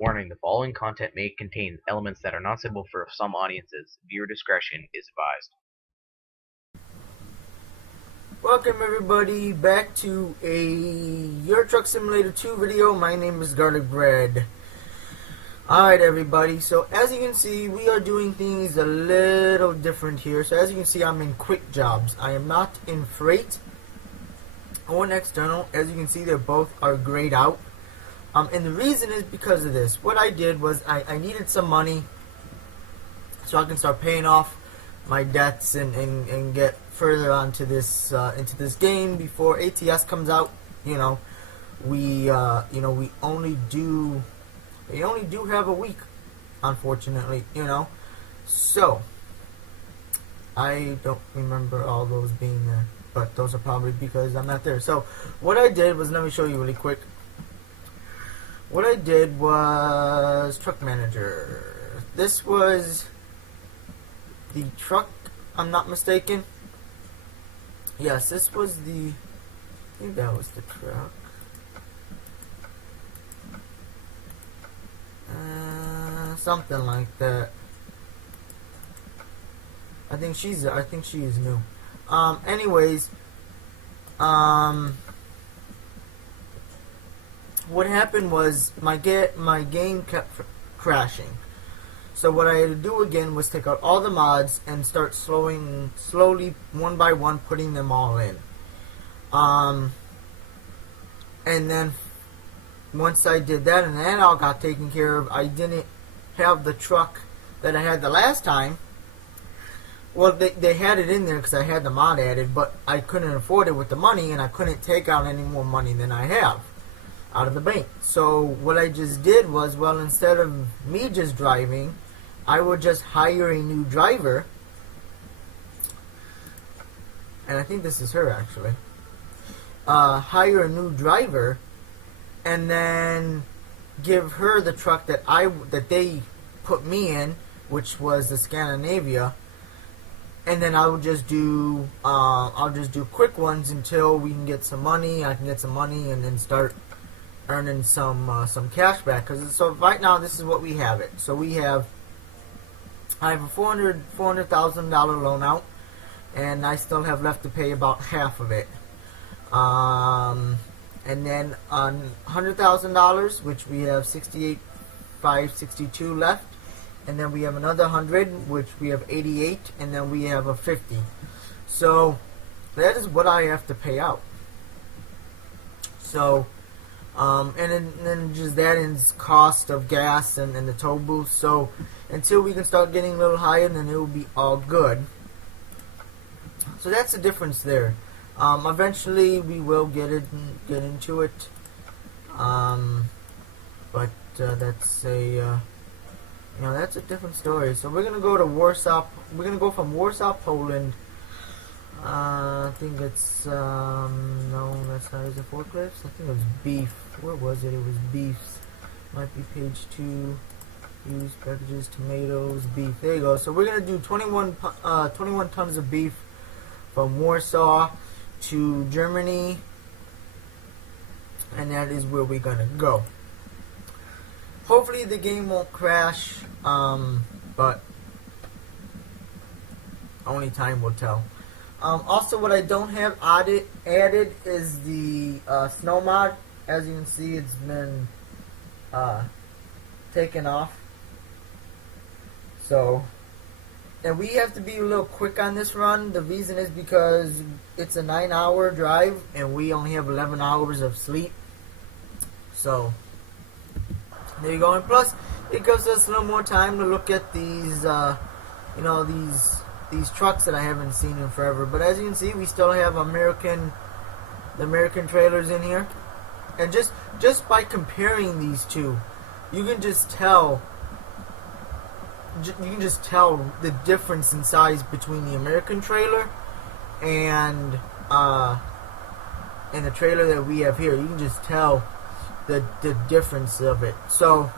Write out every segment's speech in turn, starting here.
Warning: the following content may contain elements that are not suitable for some audiences. Viewer discretion is advised. Welcome everybody back to a Euro Truck Simulator 2 video. My name is Garlic Bread. Alright everybody, so as you can see, we are doing things a little different here. So as you can see, I'm in quick jobs. I am not in freight or in external. As you can see, they both are grayed out. And the reason is because of this. What I did was I needed some money so I can start paying off my debts and get further onto this into this game before ATS comes out. We only do have a week, unfortunately. So I don't remember all those being there, but those are probably because I'm not there. So what I did was, let me show you really quick. What I did was truck manager. This was the truck, I'm not mistaken. Yes, this was the, I think that was the truck. Something like that. I think she is new. Anyways, what happened was my game kept crashing. So what I had to do again was take out all the mods and start slowly, one by one, putting them all in. And then once I did that and that all got taken care of, I didn't have the truck that I had the last time. Well, they had it in there because I had the mod added, but I couldn't afford it with the money, and I couldn't take out any more money than I have out of the bank. So what I just did was, well, instead of me just driving, I would just hire a new driver. And I think this is her, actually. Hire a new driver and then give her the truck that they put me in, which was the Scandinavia. And then I would just do I'll just do quick ones until we can get some money. I can get some money and then start earning some cash back. So right now, this is what we have it. So I have a $400,000 loan out, and I still have left to pay about half of it. And then on $100,000, which we have 68,562 left, and then we have another 100, which we have 88, and then we have a 50. So that is what I have to pay out. So and then just that is cost of gas and the toll booth. So until we can start getting a little higher, then it will be all good. So that's the difference there. Eventually we will get into it. But that's a that's a different story. So we're gonna go to Warsaw. We're gonna go from Warsaw, Poland. I think it's no, that's not. Is it forklifts? I think it was beef. Where was it? It was beefs. Might be page 2. Used packages, tomatoes, beef. There you go. So we're gonna do 21 tons of beef from Warsaw to Germany, and that is where we're gonna go. Hopefully the game won't crash, but only time will tell. Also, what I don't have added is the snow mod. As you can see, it's been taken off. So, and we have to be a little quick on this run. The reason is because it's a 9-hour drive, and we only have 11 hours of sleep. So, there you go. And plus, it gives us a little more time to look at these, these trucks that I haven't seen in forever. But as you can see, we still have the American trailers in here. And just by comparing these two, you can just tell the difference in size between the American trailer and the trailer that we have here. You can just tell the difference of it. So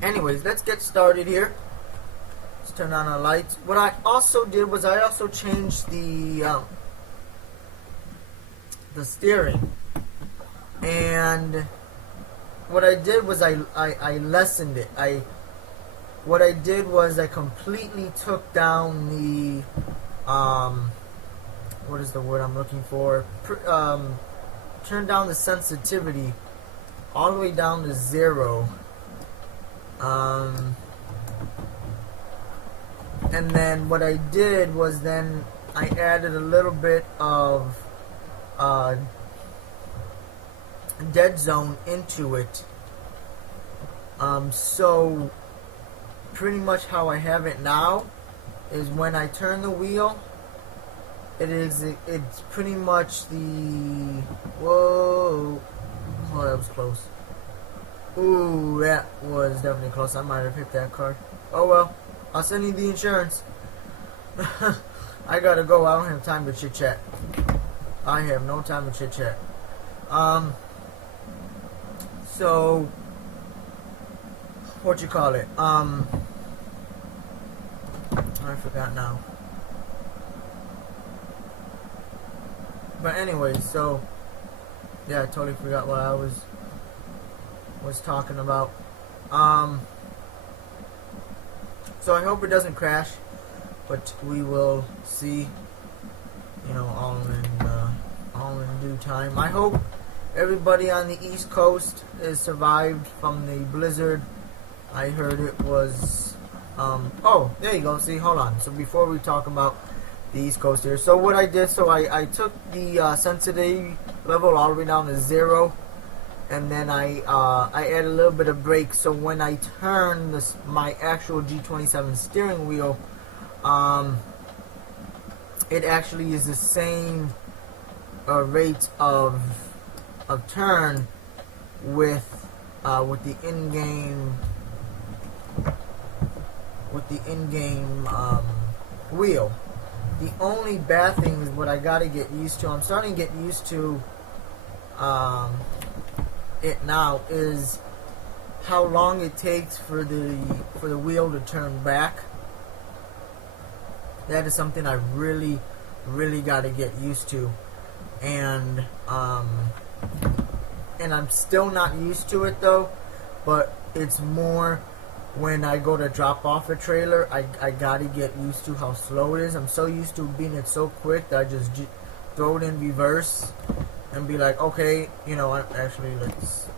anyways, let's get started here. Let's turn on our lights. What I also did was I also changed the steering. And what I did was I lessened it. What I did was I completely took down the what is the word I'm looking for? Turned down the sensitivity all the way down to 0. And then what I did was then I added a little bit of dead zone into it. So pretty much how I have it now is when I turn the wheel, it's pretty much the whoa. Oh, that was close. Ooh, that was definitely close. I might have hit that car. Oh well, I'll send you the insurance. I gotta go. I don't have time to chit chat. I have no time to chit chat. So what you call it? I forgot now. But anyway, so yeah, I totally forgot what I was talking about. So I hope it doesn't crash, but we will see. You know, all in due time. I hope everybody on the East Coast has survived from the blizzard. I heard it was. Oh, there you go. See, hold on. So before we talk about the East Coast here, so what I did, so I took the sensitivity level all the way down to 0. And then I add a little bit of brake, so when I turn my actual G27 steering wheel, it actually is the same rate of turn with the in-game wheel. The only bad thing is what I gotta get used to. I'm starting to get used to it now, is how long it takes for the wheel to turn back. That is something I really got to get used to, and I'm still not used to it though. But it's more when I go to drop off a trailer, I got to get used to how slow it is. I'm so used to being it so quick that I just throw it in reverse and be like, okay, you know, actually let's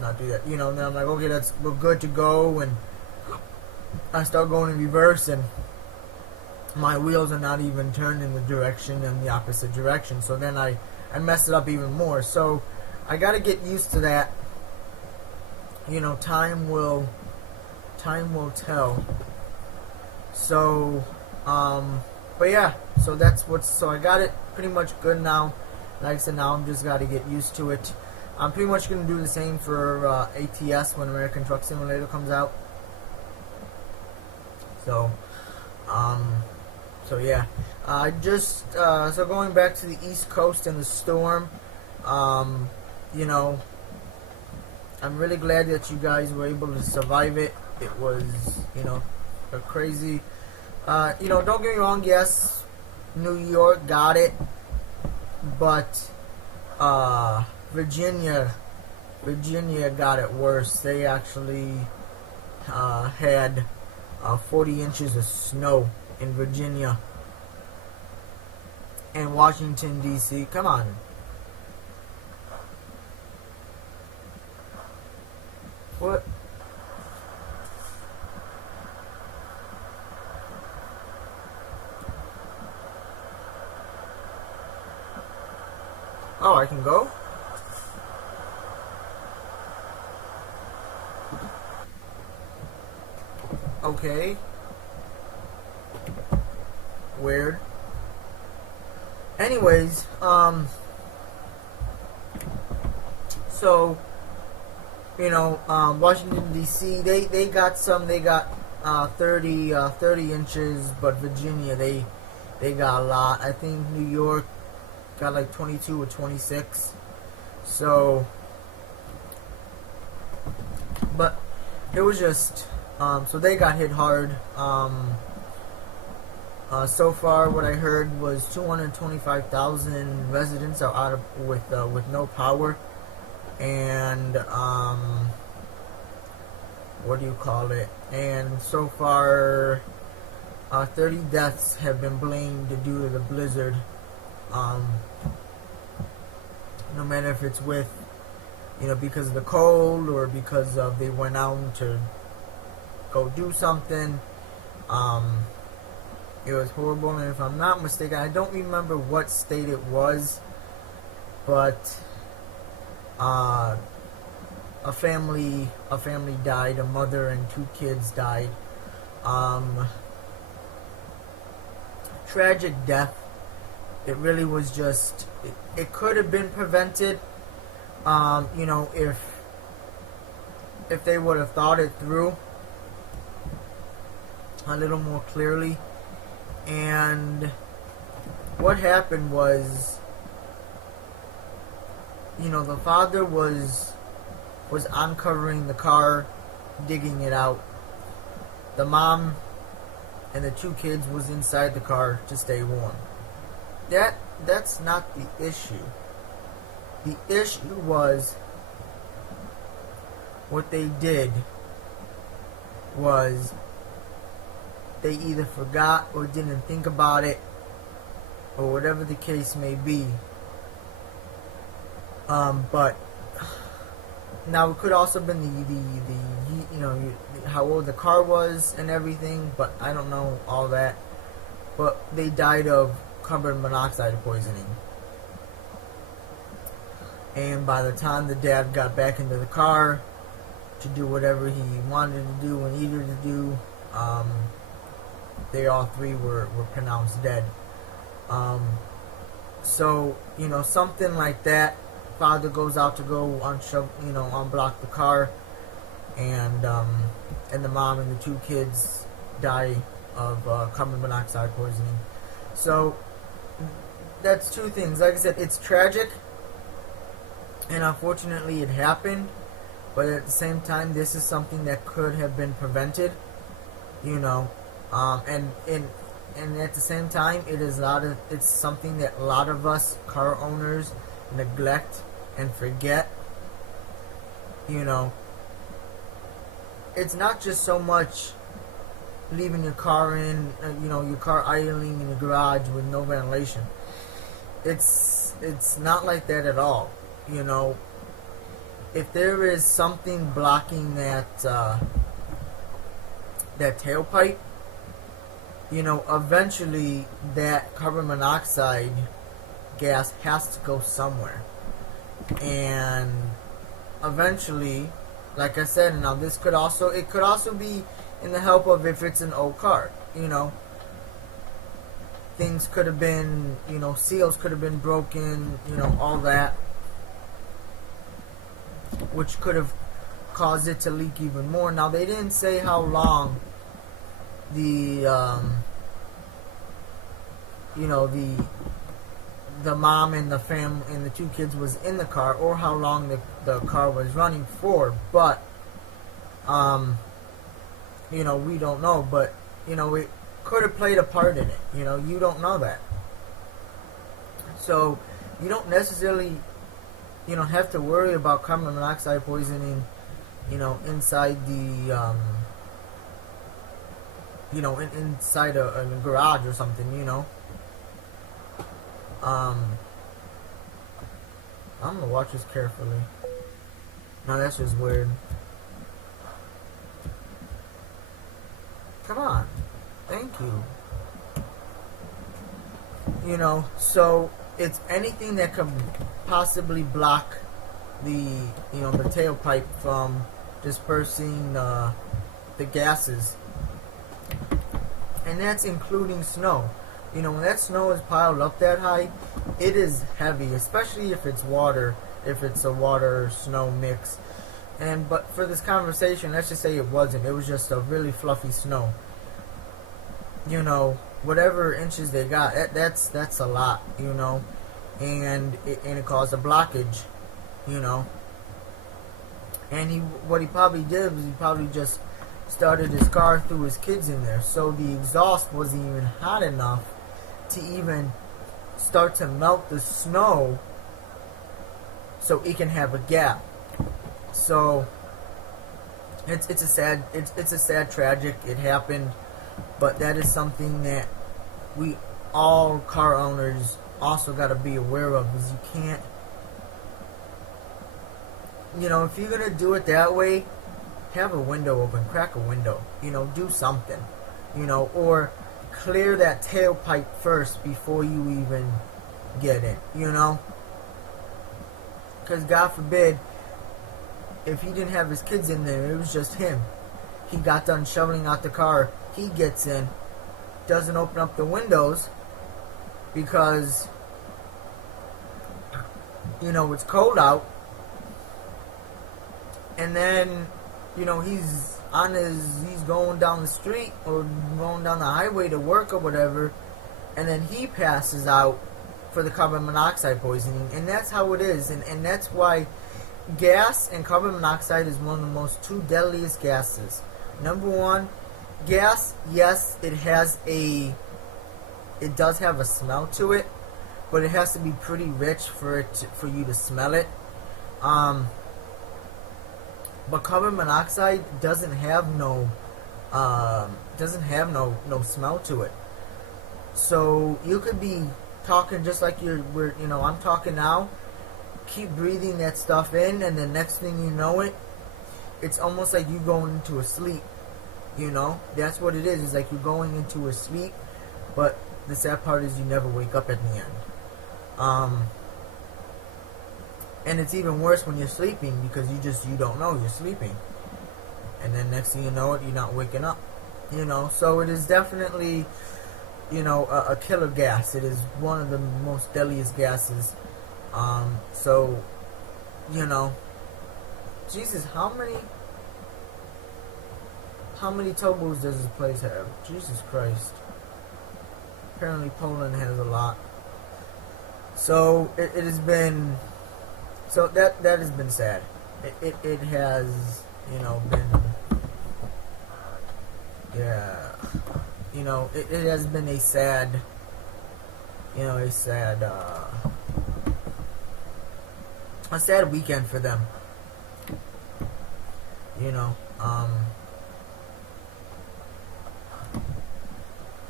not do that. You know, and then I'm like, okay, we're good to go, and I start going in reverse, and my wheels are not even turned in the opposite direction. So then I mess it up even more. So I got to get used to that. You know, time will tell. So, but yeah, so so I got it pretty much good now. Like I said, now I'm just got to get used to it. I'm pretty much going to do the same for ATS when American Truck Simulator comes out. So, so yeah. So going back to the East Coast and the storm, you know, I'm really glad that you guys were able to survive it. It was, you know, a crazy, you know, don't get me wrong, yes, New York got it, but Virginia got it worse. They actually had 40 inches of snow in Virginia and Washington, D.C. Come on. What? Oh, I can go? Okay. Weird. Anyways, so, you know, Washington D.C. they got 30 inches, but Virginia they got a lot. I think New York got like 22 or 26. So, but it was just so they got hit hard. So far, what I heard was 225,000 residents are out of with no power, and what do you call it? And so far, 30 deaths have been blamed due to the blizzard. No matter if it's with, because of the cold or because of they went out to go do something. It was horrible, and if I'm not mistaken, I don't remember what state it was, but a family died. A mother and 2 kids died. Tragic death. It really was just. It could have been prevented. If they would have thought it through a little more clearly. And what happened was, the father was uncovering the car, digging it out. The mom and the 2 kids was inside the car to stay warm. That's not the issue. The issue was what they did was they either forgot or didn't think about it, or whatever the case may be. But now it could also have been the how old the car was and everything, but I don't know all that. But they died of carbon monoxide poisoning. And by the time the dad got back into the car to do whatever he wanted to do and needed to do, they all 3 were pronounced dead. So, something like that. Father goes out to go unblock the car, and the mom and the 2 kids die of carbon monoxide poisoning. So that's 2 things. Like I said, it's tragic, and unfortunately it happened. But at the same time, this is something that could have been prevented. And at the same time, it's something that a lot of us car owners neglect and forget. It's not just so much leaving your car in, your car idling in the garage with no ventilation. It's not like that at all. If there is something blocking that tailpipe, eventually that carbon monoxide gas has to go somewhere. And eventually, like I said, now it could also be in the help of if it's an old car, things could have been, seals could have been broken, all that, which could have caused it to leak even more. Now they didn't say how long the mom and the family and the 2 kids was in the car, or how long the car was running for, but we don't know. But it could have played a part in it. You don't know that. So you don't necessarily have to worry about carbon monoxide poisoning inside the inside a garage or something. I'm gonna watch this carefully. No, that's just weird. Come on. Thank you. So it's anything that could possibly block the the tailpipe from dispersing the gases. And that's including snow. When that snow is piled up that high, it is heavy, especially if it's water, if it's a water-snow mix. But for this conversation, let's just say it wasn't. It was just a really fluffy snow. Whatever inches they got, that's a lot, and it caused a blockage, And what he probably did was he probably just started his car, threw his kids in there, so the exhaust wasn't even hot enough to even start to melt the snow so it can have a gap. So it's a sad tragic. It happened, but that is something that we all car owners also got to be aware of. Is you can't, if you're gonna do it that way, have a window open, crack a window, do something, or clear that tailpipe first before you even get in, because God forbid, if he didn't have his kids in there, it was just him. He got done shoveling out the car, he gets in, doesn't open up the windows because, it's cold out, and then, he's going down the street or going down the highway to work or whatever, and then he passes out for the carbon monoxide poisoning, and that's how it is, and that's why gas and carbon monoxide is one of the most two deadliest gases. Number one, gas, yes, it does have a smell to it, but it has to be pretty rich for you to smell it. But carbon monoxide doesn't have no smell to it. So you could be talking just like I'm talking now. Keep breathing that stuff in, and the next thing you know it's almost like you going into a sleep. That's what it is. It's like you're going into a sleep, but the sad part is you never wake up at the end. And it's even worse when you're sleeping because you don't know you're sleeping, and then next thing you know you're not waking up. So it is definitely a killer gas. It is one of the most deadliest gases. So Jesus, how many towboats does this place have? Jesus Christ. Apparently Poland has a lot. So it has been, so that has been sad. It has, been, yeah, it has been a sad, a sad weekend for them.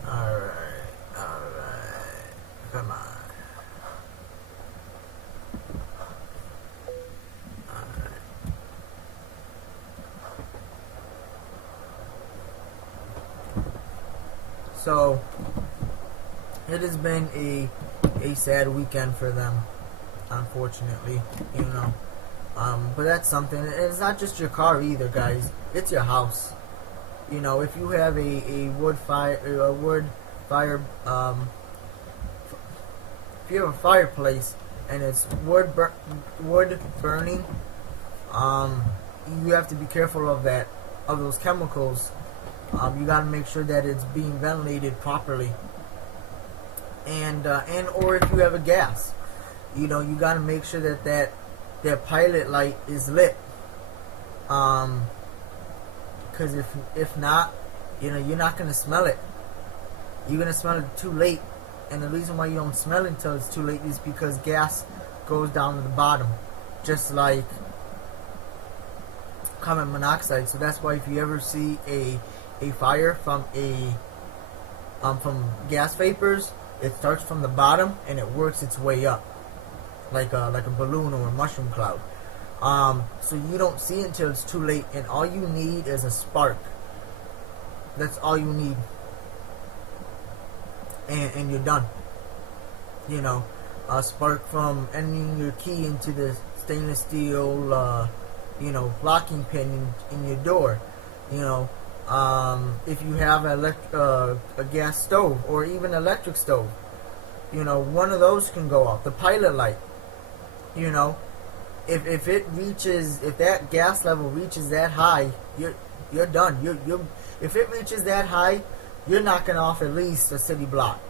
Alright, come on. Alright. So, it has been a sad weekend for them, unfortunately, but that's something. It's not just your car either, guys. It's your house. If you have a wood fire, if you have a fireplace and it's wood burning, you have to be careful of those chemicals. You got to make sure that it's being ventilated properly, and or if you have a gas, you got to make sure that pilot light is lit. Because if not, you're not gonna smell it. You're gonna smell it too late, and the reason why you don't smell it until it's too late is because gas goes down to the bottom, just like carbon monoxide. So that's why if you ever see a fire from from gas vapors, it starts from the bottom and it works its way up, like a balloon or a mushroom cloud. So you don't see it until it's too late, and all you need is a spark. That's all you need, and you're done. A spark from entering your key into the stainless steel, locking pin in your door. If you have a gas stove or even electric stove, one of those can go off. The pilot light, if that gas level reaches that high, you're done. If it reaches that high, you're knocking off at least a city block.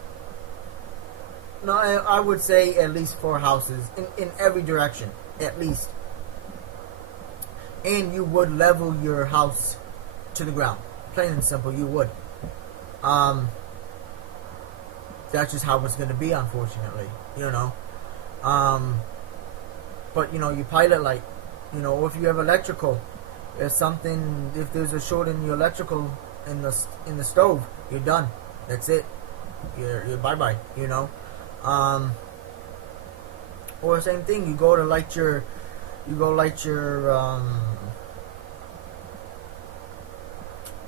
No, I would say at least 4 houses in every direction, at least. And you would level your house to the ground, plain and simple. You would. That's just how it's going to be, unfortunately. But your pilot light, You know, or if you have electrical, if there's a short in your electrical in the stove, you're done. That's it. You're bye bye. You know, or same thing. You go light your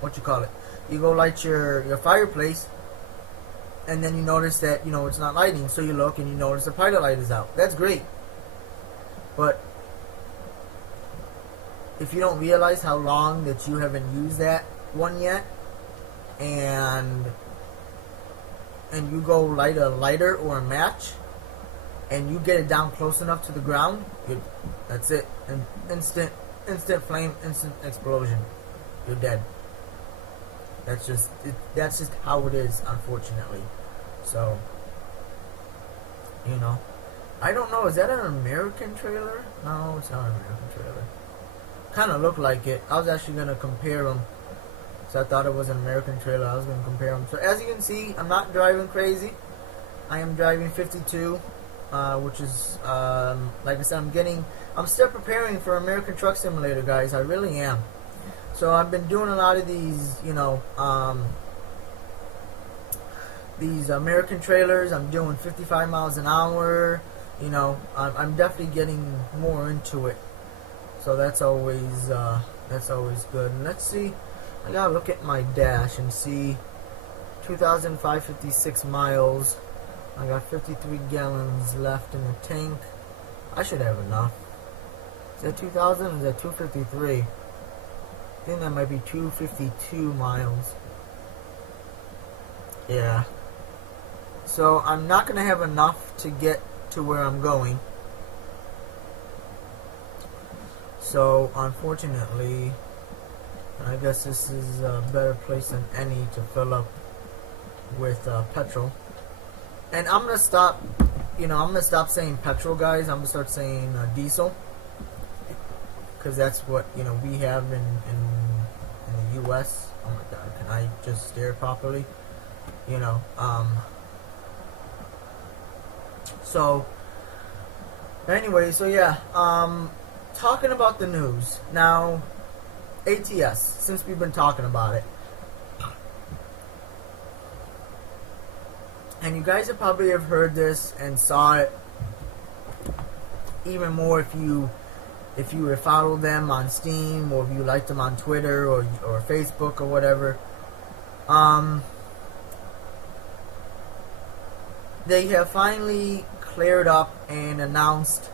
what you call it? You go light your fireplace, and then you notice that it's not lighting. So you look and you notice the pilot light is out. That's great, but if you don't realize how long that you haven't used that one yet, and you go light a lighter or a match, and you get it down close enough to the ground, that's it. And instant flame, instant explosion. You're dead. That's just how it is, unfortunately. So, I don't know. Is that an American trailer? No, it's not an American trailer. Kind of looked like it. I was actually going to compare them. So I thought it was an American trailer. I was going to compare them. So as you can see, I'm not driving crazy. I am driving 52, which is, like I said, I'm still preparing for American Truck Simulator, guys. I really am. So I've been doing a lot of these, these American trailers. I'm doing 55 miles an hour. I'm definitely getting more into it. So that's always good. And let's see. I gotta look at my dash and see. 2,556 miles. I got 53 gallons left in the tank. I should have enough. Is that 2,000 or is that 253? I think that might be 252 miles. Yeah. So I'm not gonna have enough to get to where I'm going. So, unfortunately, I guess this is a better place than any to fill up with petrol. And I'm gonna stop, I'm gonna stop saying petrol, guys. I'm gonna start saying diesel, because that's what we have in the U.S. Oh my God, can I just stare properly? So anyway, so yeah, talking about the news now. ATS, since we've been talking about it, and you guys have probably heard this and saw it even more if you have followed them on Steam, or if you liked them on Twitter or Facebook or whatever. They have finally cleared up and announced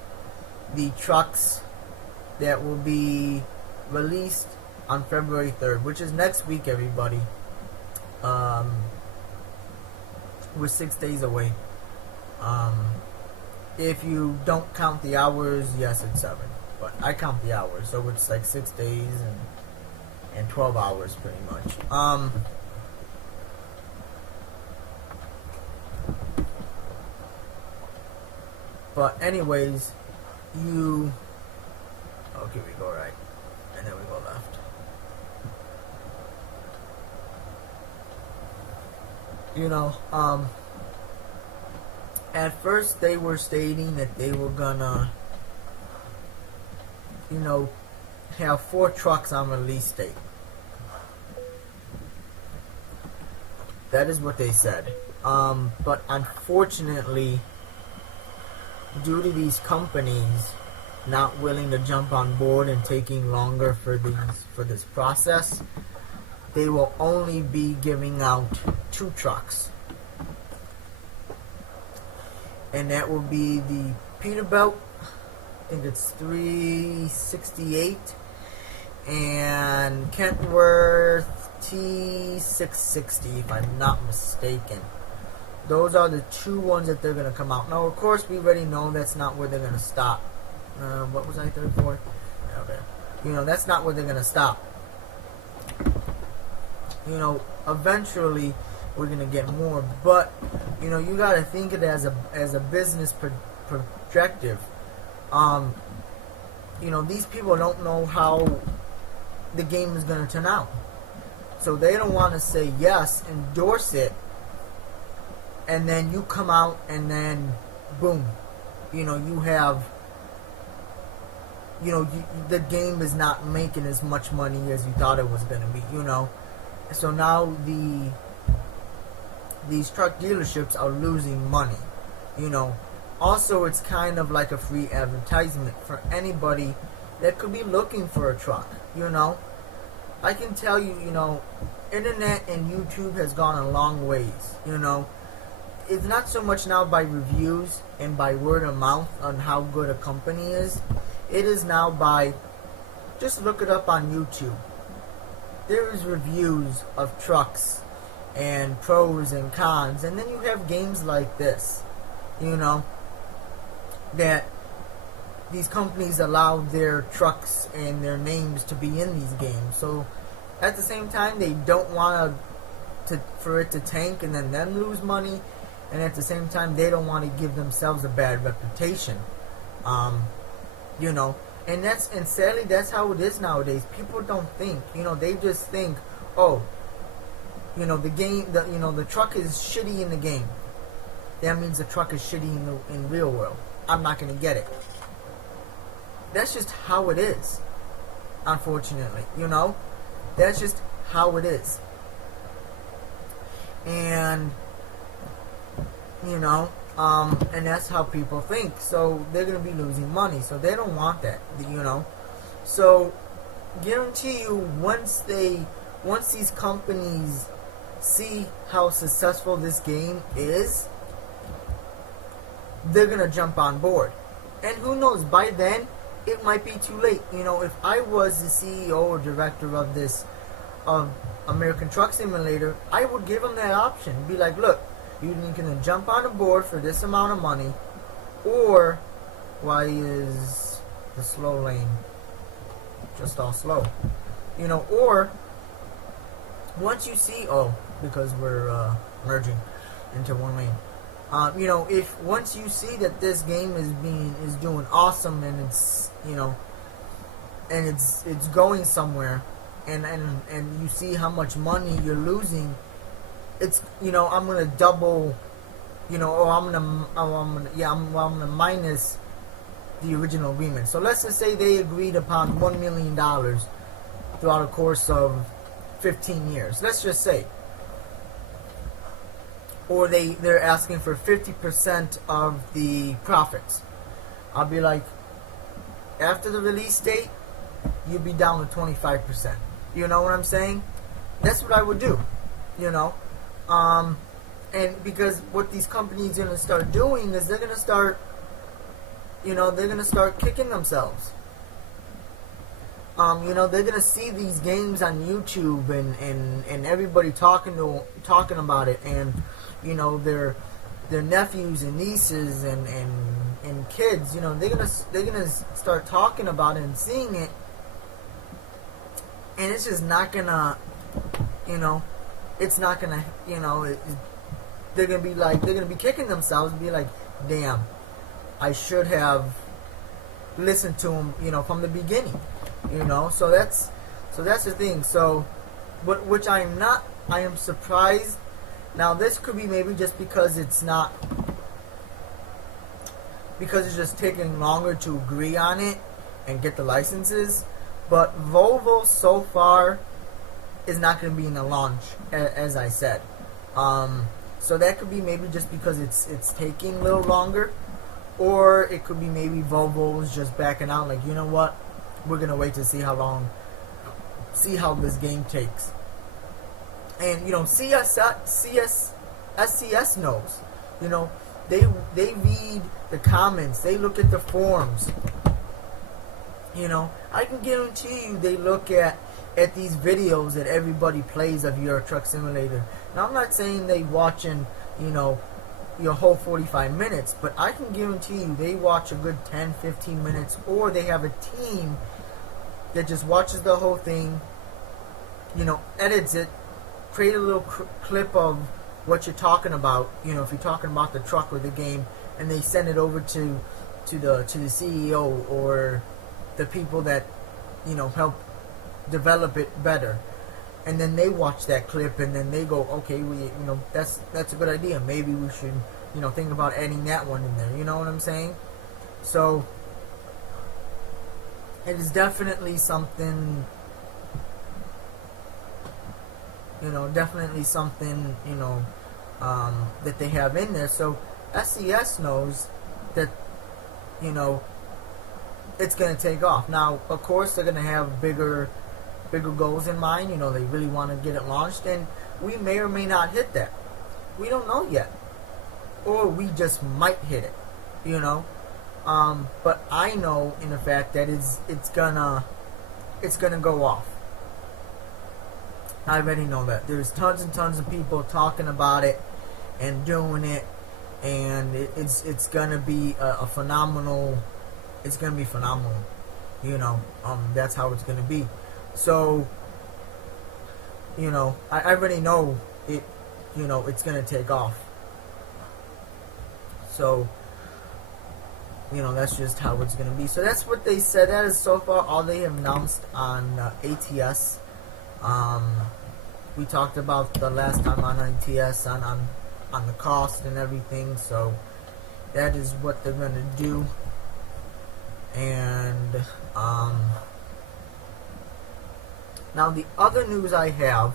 the trucks that will be released on February 3rd, which is next week, everybody. We're 6 days away. If you don't count the hours, yes, it's 7. But I count the hours, so it's like 6 days and 12 hours pretty much. But anyways, okay, we go right, and then we go left. At first they were stating that they were gonna, have 4 trucks on release date. That is what they said. But unfortunately, due to these companies not willing to jump on board and taking longer for this process, they will only be giving out 2 trucks. And that will be the Peterbilt, I think it's 368, and Kentworth T660, if I'm not mistaken. Those are the 2 ones that they're going to come out. Now, of course, we already know that's not where they're going to stop. What was I, 34? Okay. That's not where they're going to stop. Eventually we're gonna get more, but you gotta think it as a business projective. These people don't know how the game is gonna turn out, so they don't want to say yes, endorse it, and then you come out and then boom, you have the game is not making as much money as you thought it was going to be, So now these truck dealerships are losing money, you know. Also, it's kind of like a free advertisement for anybody that could be looking for a truck, I can tell you, internet and YouTube has gone a long ways, It's not so much now by reviews and by word of mouth on how good a company is. It is now by, just look it up on YouTube. There is reviews of trucks and pros and cons, and then you have games like this, that these companies allow their trucks and their names to be in these games. So at the same time, they don't want for it to tank and then them lose money, and at the same time, they don't want to give themselves a bad reputation. And sadly, that's how it is nowadays. People don't think, they just think, oh, the truck is shitty in the game. That means the truck is shitty in real world. I'm not going to get it. That's just how it is, unfortunately, That's just how it is. And, and that's how people think. So they're going to be losing money. So they don't want that, So guarantee you, once these companies see how successful this game is, they're going to jump on board. And who knows, by then, it might be too late. If I was the CEO or director of American Truck Simulator, I would give them that option. Be like, look, you can jump on a board for this amount of money, or why is the slow lane just all slow? Or once you see, because we're merging into one lane. If once you see that this game is doing awesome and it's and it's going somewhere, and you see how much money you're losing, it's I'm gonna double, I'm gonna minus the original agreement. So let's just say they agreed upon $1 million throughout a course of 15 years. Let's just say. Or they're asking for 50% of the profits. I'll be like, after the release date, you'll be down to 25%. You know what I'm saying? That's what I would do. And because what these companies are gonna start doing is they're gonna start kicking themselves. They're gonna see these games on YouTube and everybody talking about it, and their nephews and nieces and kids, they're gonna start talking about it and seeing it, and it's just not gonna, it's not gonna, they're gonna be kicking themselves and be like, damn, I should have listened to them, from the beginning, So that's the thing. So, which I am surprised. Now, this could be maybe just because it's just taking longer to agree on it and get the licenses. But Volvo so far is not going to be in the launch, as I said. So that could be maybe just because it's taking a little longer, or it could be maybe Volvo is just backing out. Like, you know what? We're going to wait to see how this game takes. And SCS knows. They read the comments. They look at the forums. I can guarantee you they look at these videos that everybody plays of Euro Truck Simulator. Now, I'm not saying they watching your whole 45 minutes, but I can guarantee you they watch a good 10-15 minutes, or they have a team that just watches the whole thing, edits it, create a little clip of what you're talking about, if you're talking about the truck or the game, and they send it over to the CEO or the people that help develop it better, and then they watch that clip and then they go, okay, that's a good idea. Maybe we should think about adding that one in there. You know what I'm saying? So it is definitely something, definitely something, that they have in there. So SES knows that, you know, it's going to take off. Now, of course, they're going to have bigger goals in mind. You know, they really want to get it launched, and we may or may not hit that. We don't know yet, or we just might hit it. You know, but I know in the fact that it's gonna go off. I already know that. There's tons and tons of people talking about it and doing it, and it's gonna be a phenomenal. It's gonna be phenomenal. You know, that's how it's gonna be. So, you know, I already know it. You know, it's gonna take off. So, you know, that's just how it's gonna be. So that's what they said. That is so far all they have announced on ATS. We talked about the last time on ATS on the cost and everything. So that is what they're gonna do. And now the other news I have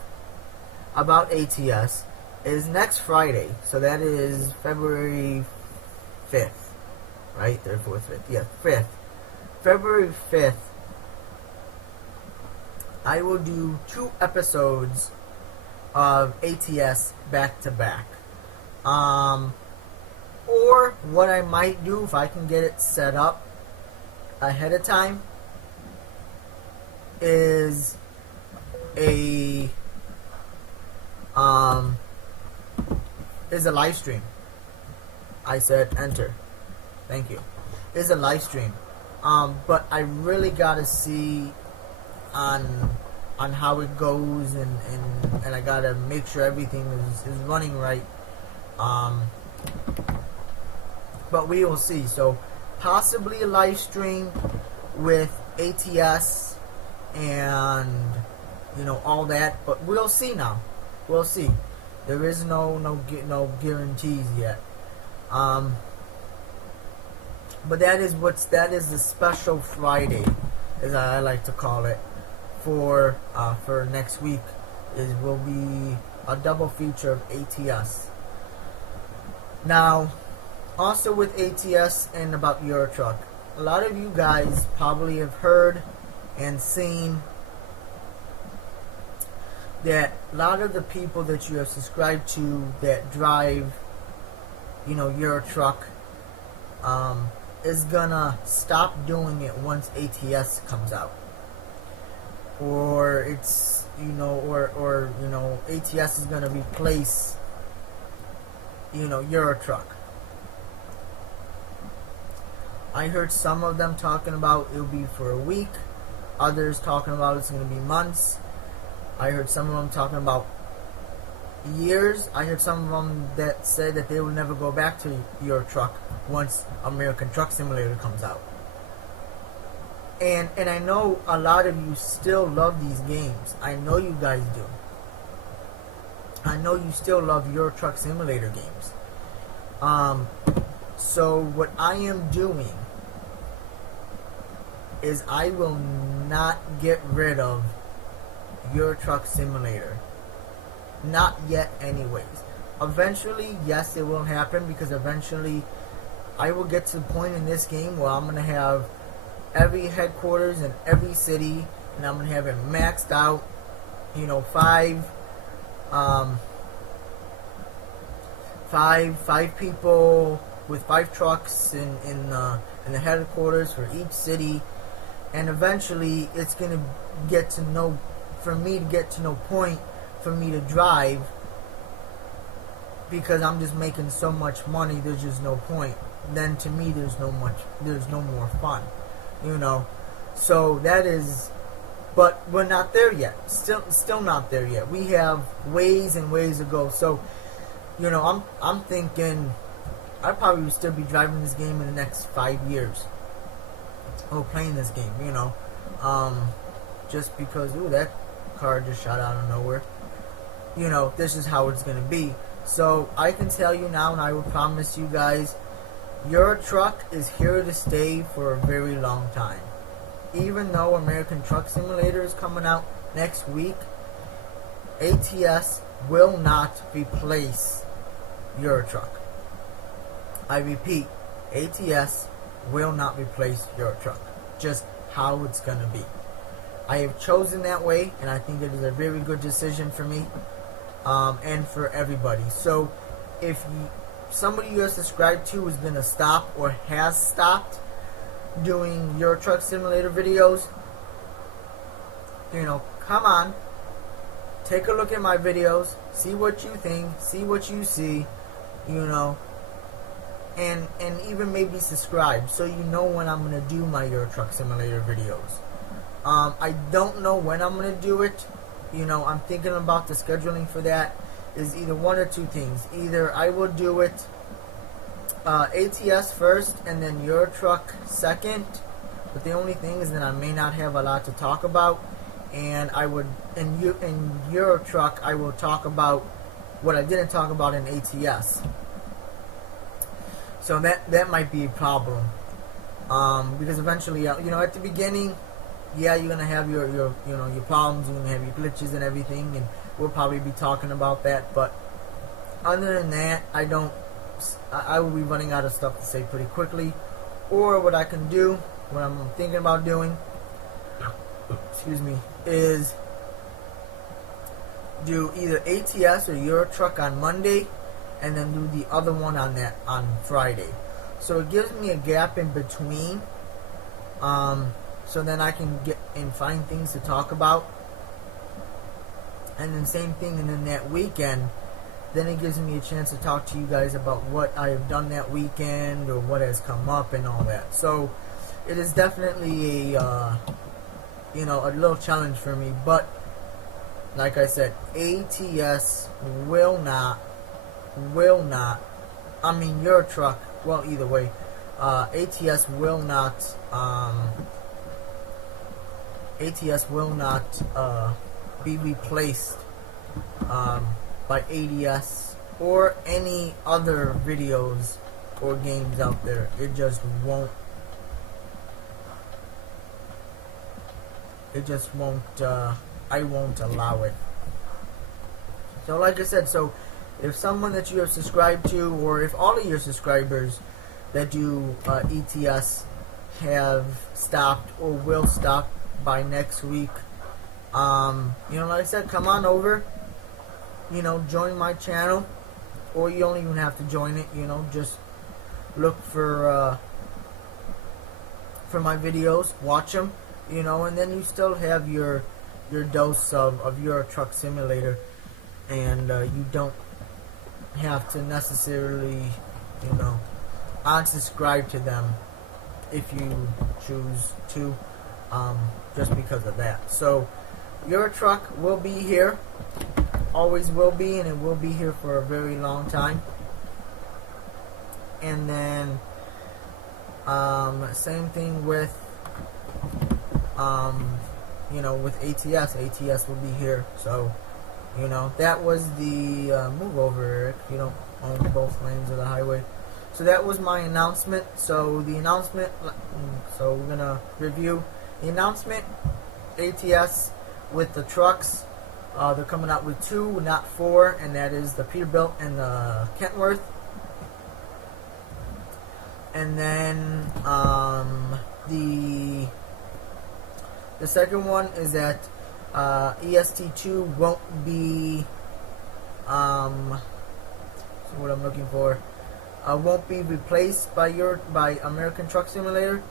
about ATS is next Friday. So that is February 5th, right? 3rd, 4th, 5th. Yeah, 5th. February 5th, I will do 2 episodes of ATS back to back. Or what I might do if I can get it set up ahead of time is a live stream. I said enter. Thank you. Is a live stream. But I really gotta see on how it goes, and I gotta make sure everything is running right. But we will see. So possibly a live stream with ATS and, you know, all that. But we'll see now. We'll see. There is no guarantees yet. But that is the special Friday, as I like to call it, for next week. Will be a double feature of ATS. Now, also with ATS and about Euro Truck, a lot of you guys probably have heard and seen that a lot of the people that you have subscribed to that drive, you know, Euro Truck, is gonna stop doing it once ATS comes out, or it's, you know, or you know, ATS is gonna replace, you know, Euro Truck. I heard some of them talking about it'll be for a week, others talking about it's gonna be months. I heard some of them talking about years. I heard some of them that said that they will never go back to Euro Truck once American Truck Simulator comes out. And I know a lot of you still love these games. I know you guys do. I know you still love Euro Truck Simulator games. So what I am doing is I will not get rid of Euro Truck Simulator. Not yet anyways. Eventually, yes, it will happen, because eventually I will get to the point in this game where I'm going to have every headquarters in every city, and I'm going to have it maxed out, you know, five people with 5 trucks in the headquarters for each city. And eventually it's going to get to no, for me to get to no point for me to drive, because I'm just making so much money, there's just no point. Then to me there's no more fun, you know. So that is, but we're not there yet. Still not there yet. We have ways and ways to go. So, you know, I'm thinking I probably would still be driving this game in the next 5 years. Oh, playing this game, you know. Just because, ooh, that car just shot out of nowhere. You know, this is how it's going to be. So, I can tell you now, and I will promise you guys, Euro Truck is here to stay for a very long time. even though American Truck Simulator is coming out next week, ATS will not replace Euro Truck. I repeat, ATS will not replace Euro Truck. Just how it's going to be. I have chosen that way, and I think it is a very good decision for me and for everybody. So if somebody you have subscribed to is going to stop or has stopped doing Euro Truck Simulator videos, come on, take a look at my videos, see what you think, see what you see, and even maybe subscribe so you know when I'm going to do my Euro Truck Simulator videos. I don't know when I'm going to do it. I'm thinking about the scheduling for that. Is either one or two things. Either I will do it ATS first and then Euro Truck second. But the only thing is that I may not have a lot to talk about. And I would, in Euro Truck, I will talk about what I didn't talk about in ATS. So that might be a problem. Because eventually, at the beginning, yeah, you're gonna have your problems, you're gonna have your glitches and everything, and we'll probably be talking about that. But other than that, I will be running out of stuff to say pretty quickly. Or what I can do, what I'm thinking about doing, excuse me, is do either ATS or Euro Truck on Monday, and then do the other one on Friday. So it gives me a gap in between. So then I can get and find things to talk about. And then same thing, and then that weekend, then it gives me a chance to talk to you guys about what I have done that weekend or what has come up and all that. So it is definitely a little challenge for me. But like I said, ATS will not. I mean, Euro Truck. Well, either way, ATS will not. ATS will not be replaced by ADS or any other videos or games out there. It just won't. It just won't. I won't allow it. So, like I said, if someone that you have subscribed to, or if all of your subscribers that do ETS have stopped or will stop by next week, like I said, come on over, join my channel, or you don't even have to join it, just look for my videos, watch them, and then you still have your dose of Euro Truck Simulator, and you don't have to necessarily, unsubscribe to them if you choose to, just because of that. So Euro Truck will be here, always will be, and it will be here for a very long time. And then same thing with with ATS. ATS will be here. So that was the move over, Eric. You don't own both lanes of the highway. So that was my announcement. So the announcement, so we're going to review the announcement. ATS with the trucks. They're coming out with 2, not 4, and that is the Peterbilt and the Kentworth. And then the second one is that EST2 won't be so what I'm looking for won't be replaced by American Truck Simulator.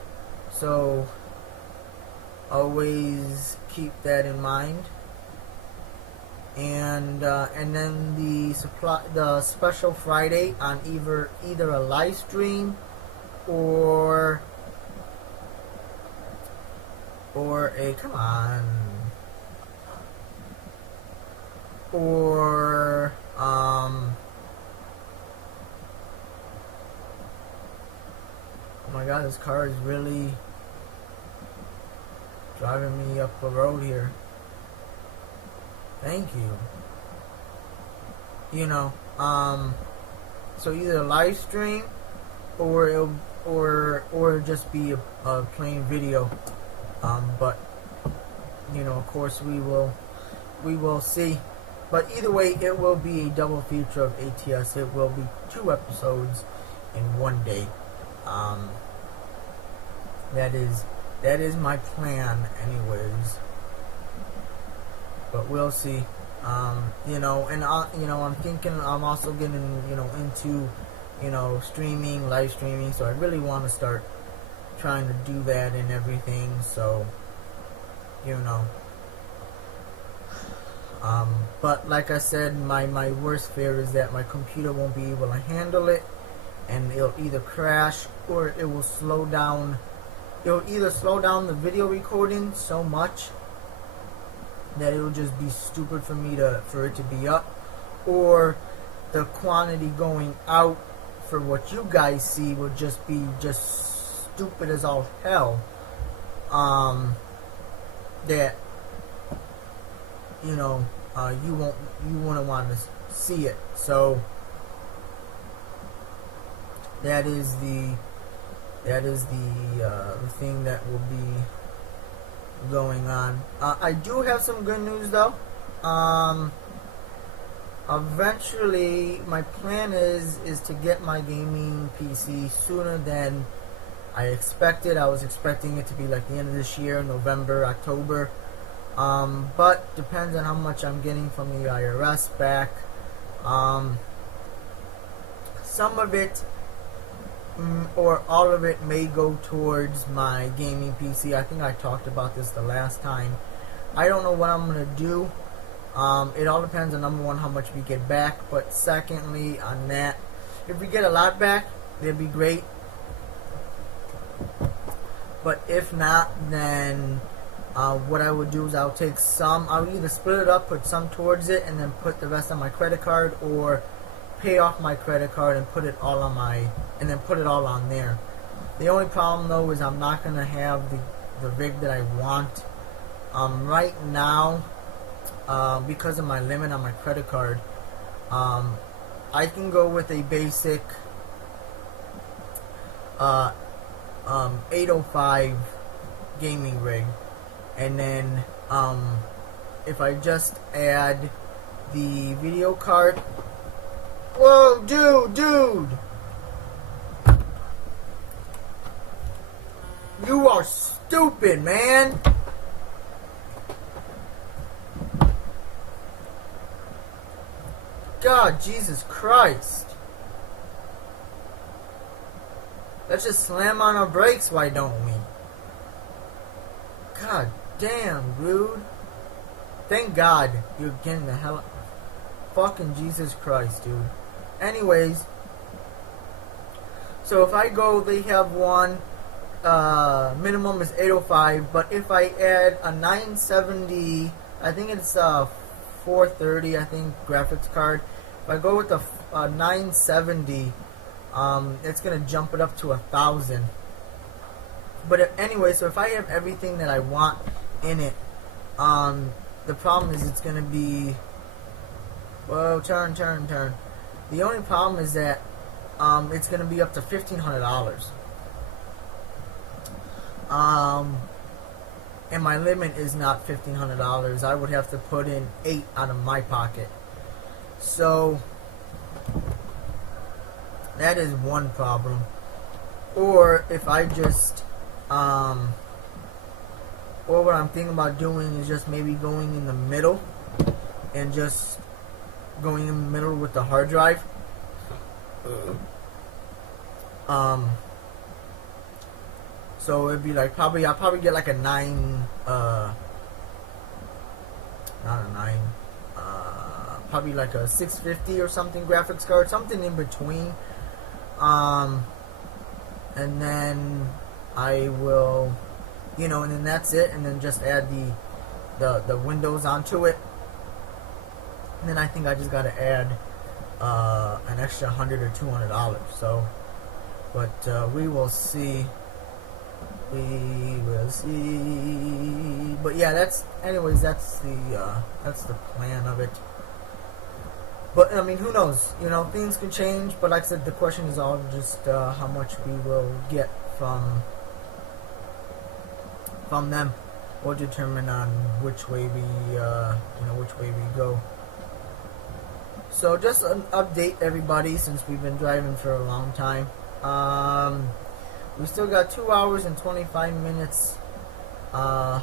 So always keep that in mind. And then the special Friday on either a live stream or a oh my god, this car is really driving me up the road here. Thank you. So either a live stream or just be a plain video But you know, of course, we will see. But either way, it will be a double feature of ATS. It will be 2 episodes in one day. That is my plan, anyways. But we'll see. You know, and you know, I'm thinking I'm also getting, you know, into, you know, streaming, live streaming. So I really want to start trying to do that and everything. So, you know. But like I said, my worst fear is that my computer won't be able to handle it, and it'll either crash or it will slow down. It'll either slow down the video recording so much that it'll just be stupid for it to be up, or the quantity going out for what you guys see will just be stupid as all hell. That you know, you wouldn't want to see it. So that is the thing that will be going on. I do have some good news though. Eventually, my plan is to get my gaming PC sooner than I expected. I was expecting it to be like the end of this year, November, October. But depends on how much I'm getting from the IRS back. Some of it, or all of it, may go towards my gaming PC. I think I talked about this the last time. I don't know what I'm going to do. It all depends on, number one, how much we get back. But secondly, on that, if we get a lot back, that'd be great. But if not, then what I would do is I'll take some, I would either split it up, put some towards it, and then put the rest on my credit card, or pay off my credit card and put it all on there. The only problem though is I'm not gonna have the rig that I want. Right now, because of my limit on my credit card, I can go with a basic 805 gaming rig. And then, if I just add the video card... Whoa, dude! You are stupid, man! God, Jesus Christ. Let's just slam on our brakes, why don't we? God damn, dude. Thank God you're getting the hell... Fucking Jesus Christ, dude. Anyways. So if I go, they have one. Minimum is 805. But if I add a 970... I think it's 430, I think, graphics card. If I go with the 970, it's going to jump it up to 1,000. But anyway, so if I have everything that I want in it, the problem is it's going to be... Whoa, turn. The only problem is that it's going to be up to $1,500. And my limit is not $1,500. I would have to put in 8 out of my pocket. So that is one problem. Or if I just or what I'm thinking about doing is just maybe going in the middle and just going in the middle with the hard drive. So it'd be like I'll probably get like a 9 not a 9 probably like a 650 or something graphics card, something in between. And then I will, and then that's it, and then just add the Windows onto it. And then I think I just gotta add an extra $100 or $200. So, but we will see. We will see. But yeah, that's the plan of it. But I mean, who knows? Things can change. But like I said, the question is all just how much we will get from from them will determine on which way we which way we go. So just an update, everybody, since we've been driving for a long time. We still got 2 hours and 25 minutes for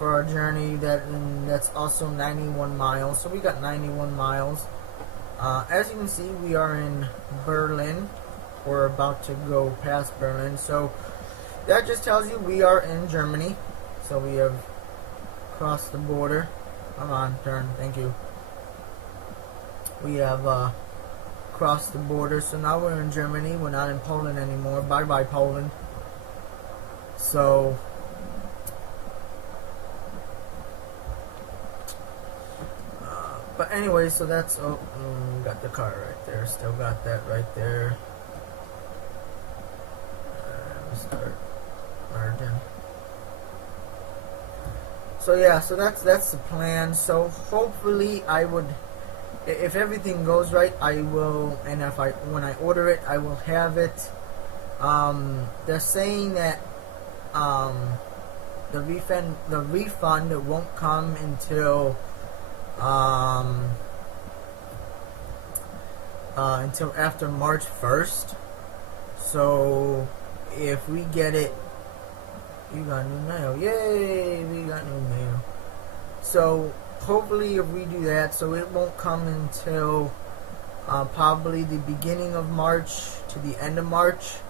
our journey. That's also 91 miles. So we got 91 miles. As you can see, we are in Berlin. We're about to go past Berlin. So that just tells you we are in Germany. So we have crossed the border. Come on, turn. Thank you. We have crossed the border. So now we're in Germany. We're not in Poland anymore. Bye-bye, Poland. So but anyway, so that's got the car right there. Still got that right there. Start merging. So yeah, so that's the plan. So hopefully I would, if everything goes right, I will, and when I order it, I will have it. They're saying that the refund won't come until after March 1st. So if we get it, we got new mail. Yay, we got new mail. So hopefully if we do that, so it won't come until probably the beginning of March to the end of March.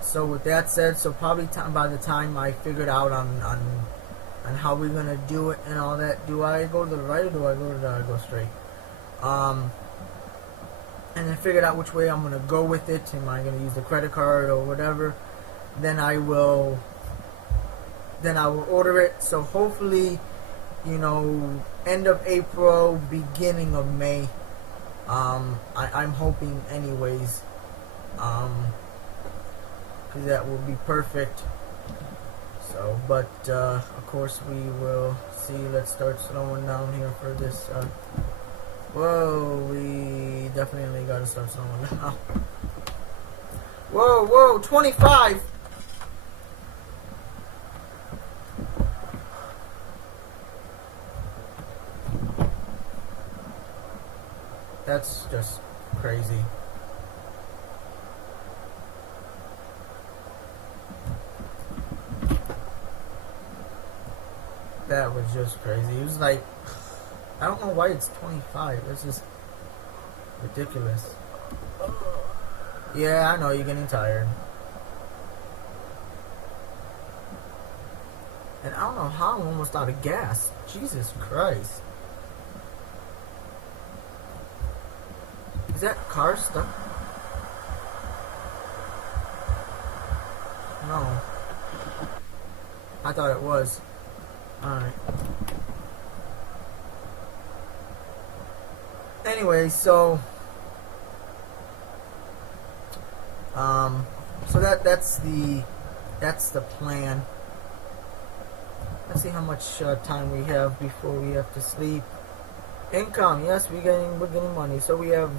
So with that said, so probably by the time I figured out on how we're gonna do it and all that, do I go to the right or do I go straight? And I figured out which way I'm gonna go with it. Am I gonna use the credit card or whatever? Then I will order it. So hopefully, end of April, beginning of May. I'm hoping anyways. Because that will be perfect. So, but of course we will see. Let's start slowing down here for this. Whoa, we definitely gotta start slowing down. Whoa, 25! That's just crazy. That was just crazy. It was like, I don't know why it's 25. It's just ridiculous. Yeah, I know you're getting tired. And I don't know how I'm almost out of gas. Jesus Christ. Is that car stuck? No. I thought it was. Alright. Anyway, so that's the plan. Let's see how much time we have before we have to sleep. Income, yes, we're getting money. So we have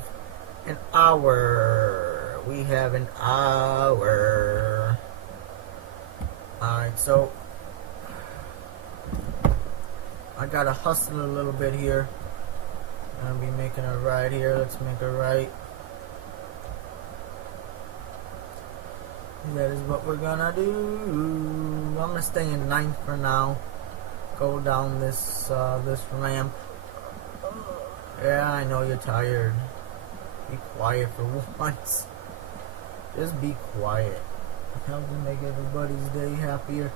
an hour. We have an hour. Alright, so I gotta hustle a little bit here. I'll be making a right here. Let's make a right. That is what we're gonna do. I'm gonna stay in 9th for now. Go down this ramp. Yeah, I know you're tired. Be quiet for once. Just be quiet. Help me make everybody's day happier.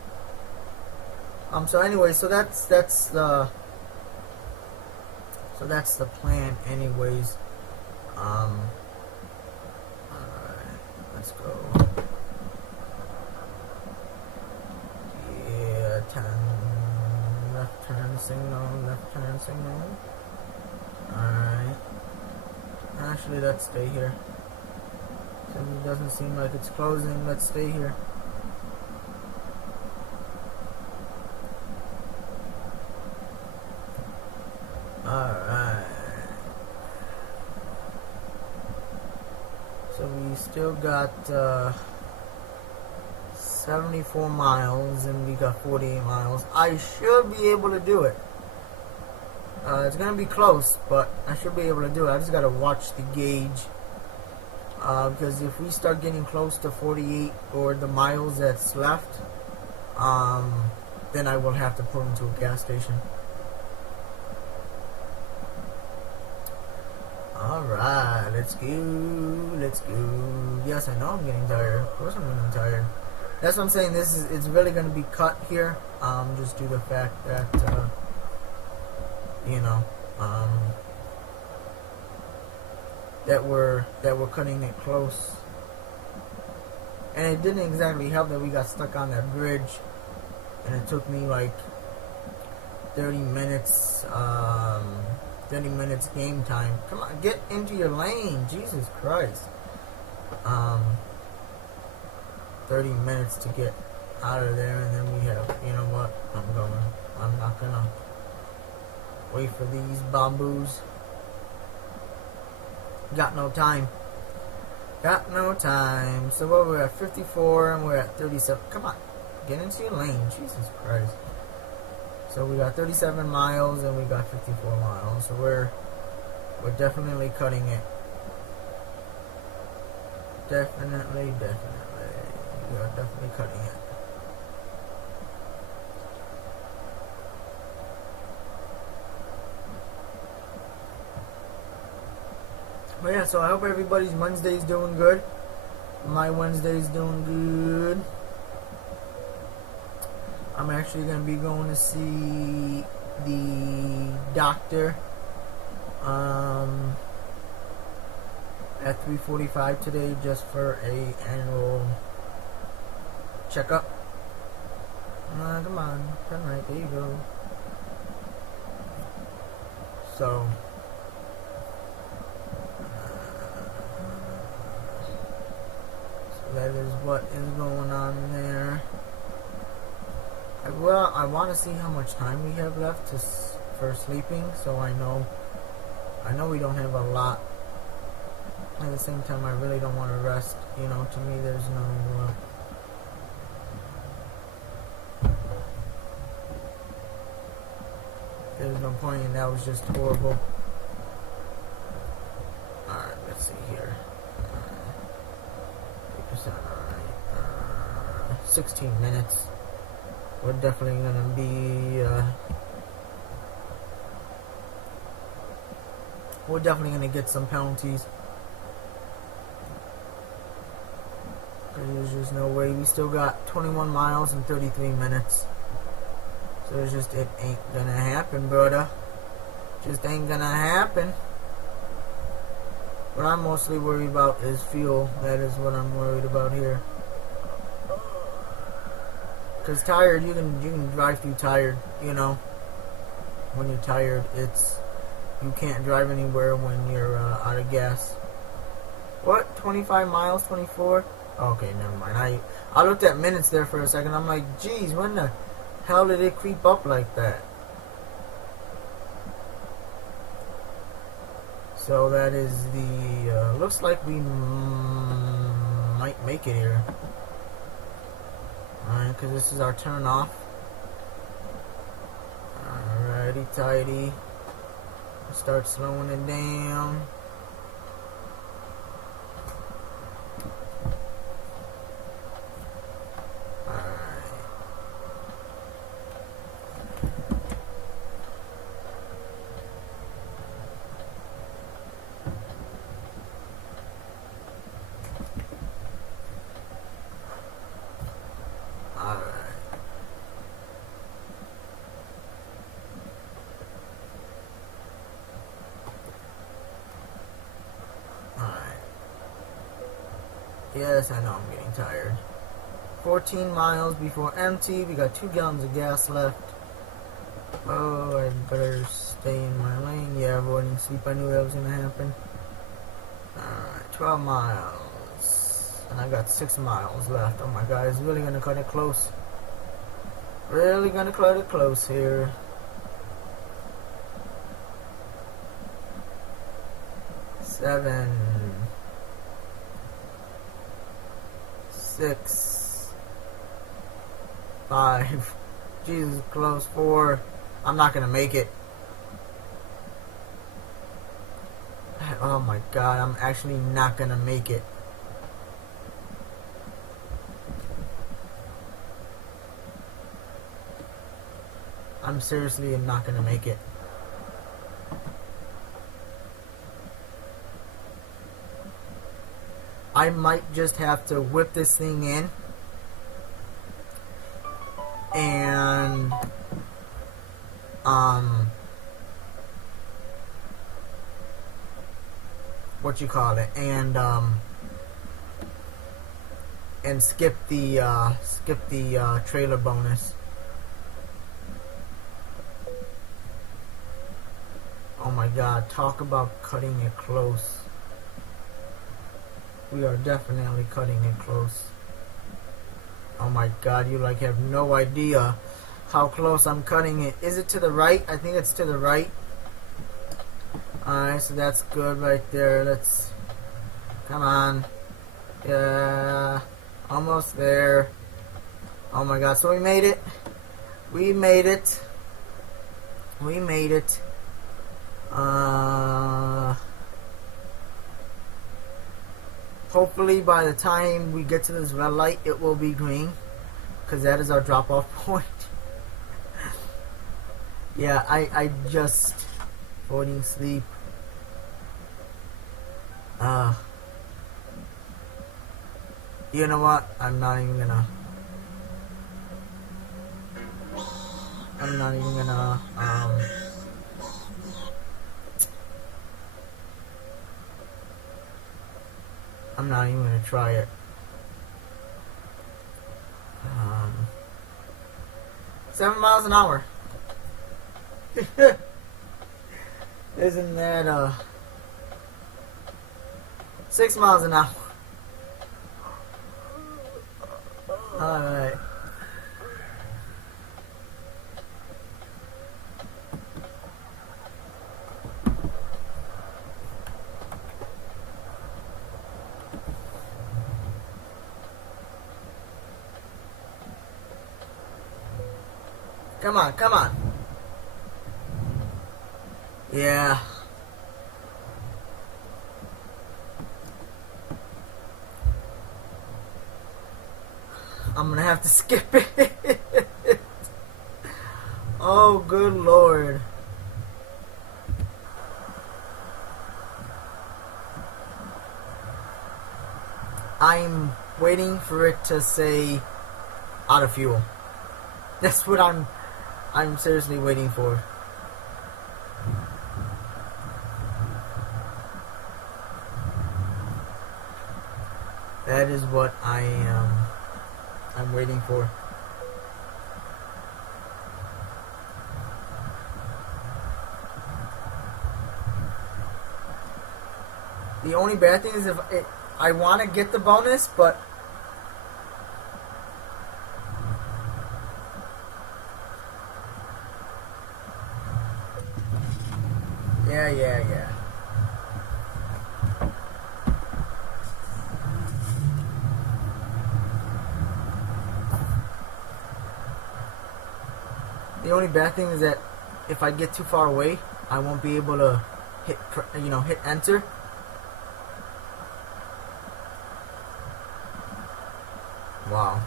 So anyway, so that's the plan anyways. Alright, let's go. Yeah, left turn signal. Alright. Actually, let's stay here. It doesn't seem like it's closing. Let's stay here. Alright. So we still got 74 miles and we got 48 miles. I should be able to do it. It's gonna be close, but I should be able to do it. I just gotta watch the gauge. Because if we start getting close to 48 or the miles that's left, then I will have to pull into a gas station. Alright, let's go. Let's go. Yes, I know I'm getting tired. Of course I'm getting tired. That's what I'm saying. It's really going to be cut here. Just due to the fact that, you know, that we're cutting it close. And it didn't exactly help that we got stuck on that bridge. And it took me like 30 minutes, 30 minutes game time. Come on, get into your lane. Jesus Christ. 30 minutes to get out of there, and then we have, you know what, I'm not gonna wait for these bamboos. Got no time. Got no time. So what, we're at 54 and we're at 37. Come on, get into your lane. Jesus Christ. So we got 37 miles and we got 54 miles. So we're definitely cutting it. Definitely. We are definitely cutting it. But yeah, so I hope everybody's Wednesday's doing good. My Wednesday's doing good. I'm actually going to be going to see the doctor at 3:45 today, just for a annual checkup. Come on, turn right, there you go. So that is what is going on there. I want to see how much time we have left for sleeping, so I know we don't have a lot. At the same time, I really don't want to rest. You know, to me, there's no point, and that was just horrible. Alright, let's see here. 8%, alright. 16 minutes. We're definitely gonna be we're definitely gonna get some penalties. There's just no way. We still got 21 miles and 33 minutes. So it's just, it ain't gonna happen, brother. Just ain't gonna happen. What I'm mostly worried about is fuel. That is what I'm worried about here. Cause tired, you can drive through tired. You know, when you're tired, you can't drive anywhere when you're out of gas. What? 25 miles? 24? Okay, never mind. I looked at minutes there for a second. I'm like, geez, when the hell did it creep up like that? So that is the looks like we might make it here. Alright, because this is our turn off. Alrighty, tidy. Start slowing it down. Yes, I know I'm getting tired. 14 miles before empty. We got 2 gallons of gas left. Oh, I better stay in my lane. Yeah, avoiding sleep. I knew that was going to happen. Alright, 12 miles. And I got 6 miles left. Oh my god, it's really going to cut it close. Really going to cut it close here. Seven. 6, 5. Jesus, close. 4. I'm not gonna make it. Oh my god, I'm actually not gonna make it. I'm seriously not gonna make it. I might just have to whip this thing in and what you call it, and skip the trailer bonus. Oh my god, talk about cutting it close. We are definitely cutting it close. Oh my god, you like have no idea how close I'm cutting it. Is it to the right? I think it's to the right. Alright, so that's good right there. Let's... Come on. Yeah. Almost there. Oh my god, so we made it. We made it. We made it. Hopefully by the time we get to this red light, it will be green, because that is our drop-off point. Yeah, I just falling asleep. You know what? I'm not even gonna I'm not even gonna try it. 7 miles an hour. Isn't that 6 miles an hour? Alright. Come on, come on. Yeah. I'm gonna have to skip it. Oh, good lord. I'm waiting for it to say out of fuel. That's what I'm seriously waiting for. That is what I'm waiting for. The only bad thing is I want to get the bonus, but yeah. The only bad thing is that if I get too far away, I won't be able to hit enter. Wow.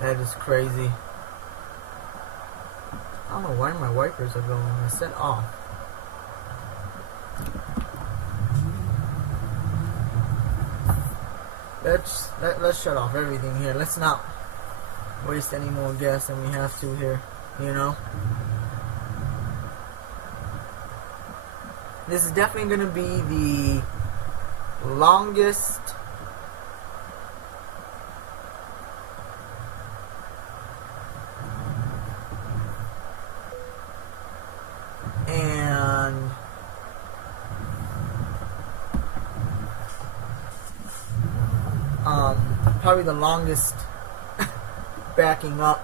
That is crazy. I don't know why my wipers are going. I said off. Let's shut off everything here. Let's not waste any more gas than we have to here. You know. This is definitely going to be the longest and probably the longest backing up.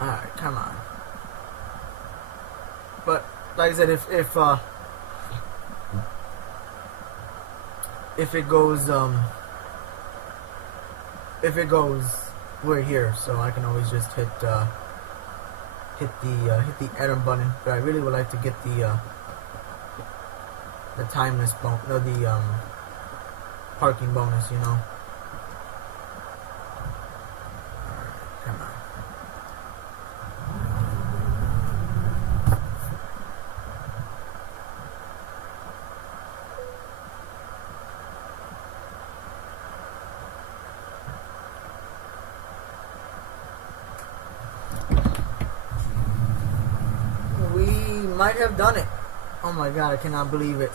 Alright, come on. But like I said, if it goes, we're here, so I can always just hit the add-on button. But I really would like to get the timeless bonus, no, the parking bonus, you know. Alright, come on. We might have done it. Oh my god, I cannot believe it.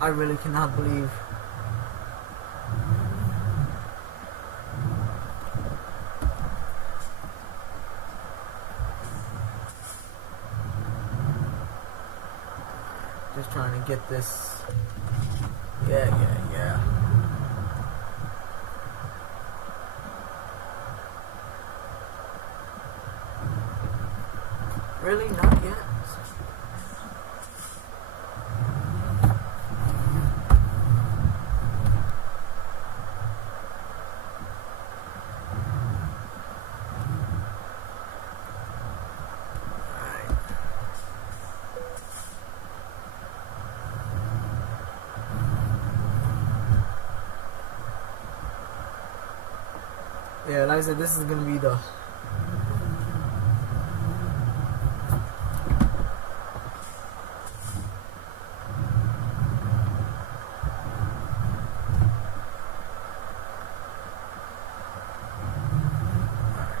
I really cannot believe. Just trying to get this. Yeah. Really? Not yet? Yeah, like I said, this is gonna be the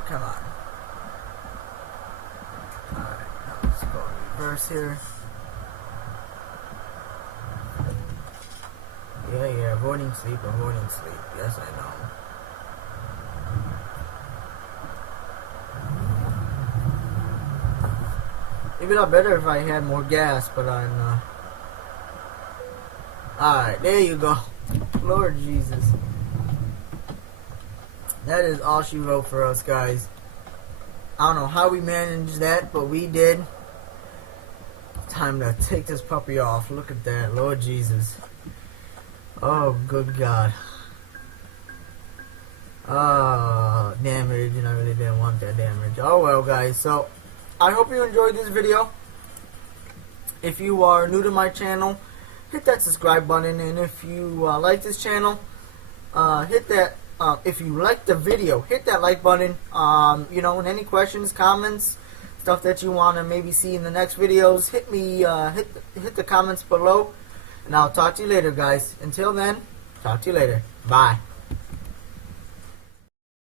come on. Alright, now let's go reverse here. Yeah, avoiding sleep. Yes, I know. It'd be a lot better if I had more gas, but I'm Alright, there you go. Lord Jesus. That is all she wrote for us, guys. I don't know how we managed that, but we did. Time to take this puppy off. Look at that. Lord Jesus. Oh, good God. Damage, and I really didn't want that damage. Oh well, guys. So, I hope you enjoyed this video. If you are new to my channel, hit that subscribe button, and if you like this channel, hit that. If you like the video, hit that like button. You know, and any questions, comments, stuff that you want to maybe see in the next videos, hit me. Hit the comments below, and I'll talk to you later, guys. Until then, talk to you later. Bye.